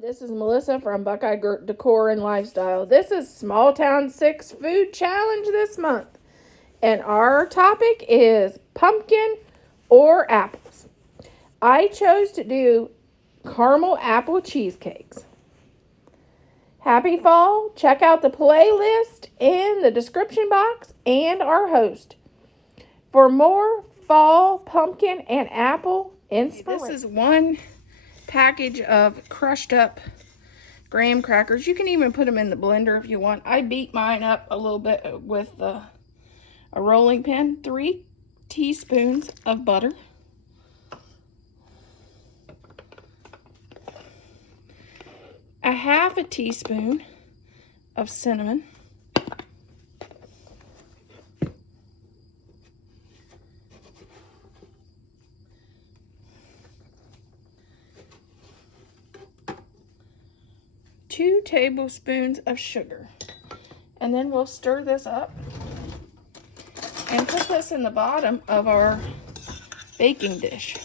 This is Melissa from Buckeye Decor and Lifestyle. This is Small Town 6 Food Challenge this month. And our topic is pumpkin or apples. I chose to do caramel apple cheesecakes. Happy fall. Check out the playlist in the description box and our host for more fall pumpkin and apple inspiration. This is one package of crushed up graham crackers. You can even put them in the blender if you want. I beat mine up a little bit with a rolling pin. 3 teaspoons of butter. A half a teaspoon of cinnamon. Two tablespoons of sugar. And then we'll stir this up and put this in the bottom of our baking dish.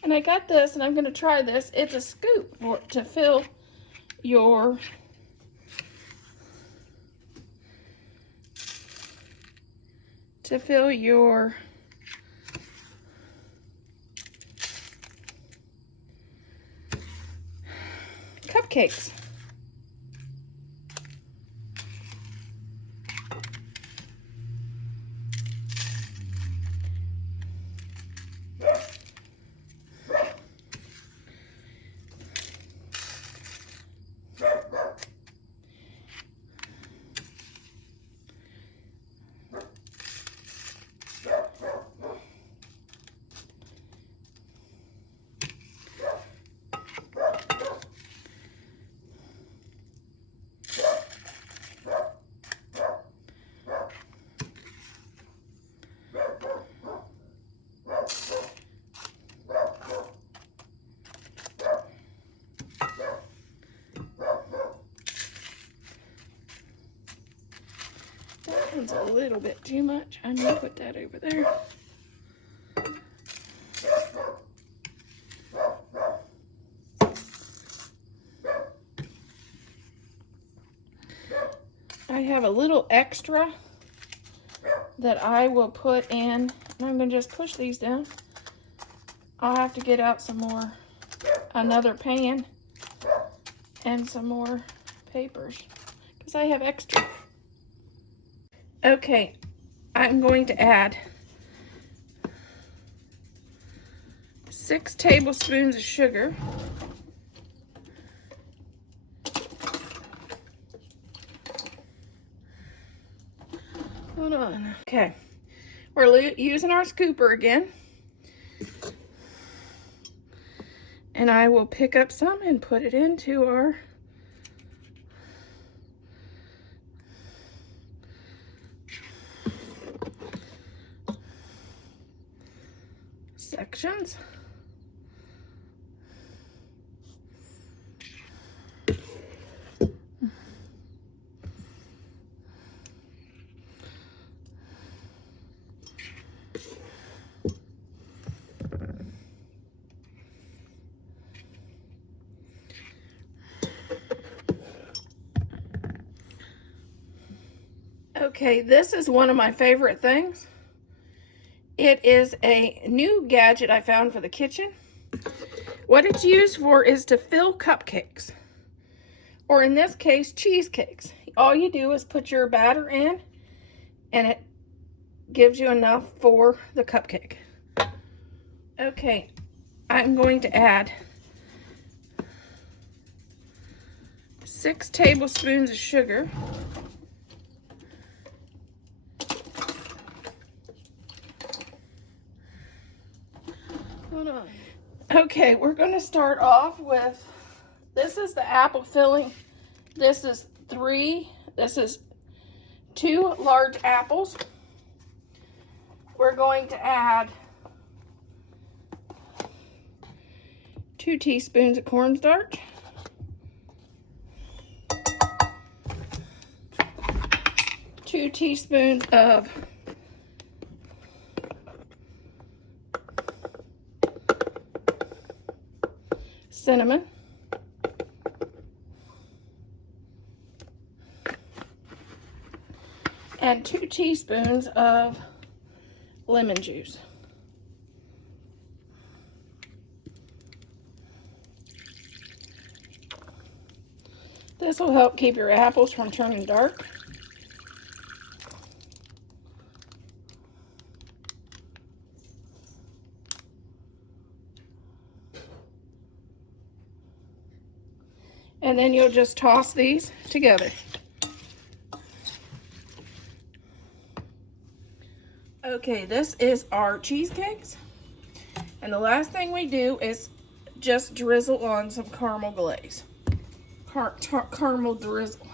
And I got this, and I'm going to try this. It's a scoop to fill your cupcakes. That one's a little bit too much. I'm going to put that over there. I have a little extra that I will put in, and I'm going to just push these down. I'll have to get out some more, another pan and some more papers because I have extra. Okay, I'm going to add 6 tablespoons of sugar. Hold on. Okay, we're using our scooper again. And I will pick up some and put it into our sections. Okay, this is one of my favorite things. It is a new gadget I found for the kitchen. What it's used for is to fill cupcakes, or in this case, cheesecakes. All you do is put your batter in, and it gives you enough for the cupcake. Okay, I'm going to add 6 tablespoons of sugar. Hold on. Okay, we're going to start off with, this is the apple filling. This is 2 large apples. We're going to add 2 teaspoons of cornstarch, 2 teaspoons of cinnamon, and 2 teaspoons of lemon juice. This will help keep your apples from turning dark. And then you'll just toss these together. Okay, this is our cheesecakes. And the last thing we do is just drizzle on some caramel glaze. Caramel drizzle.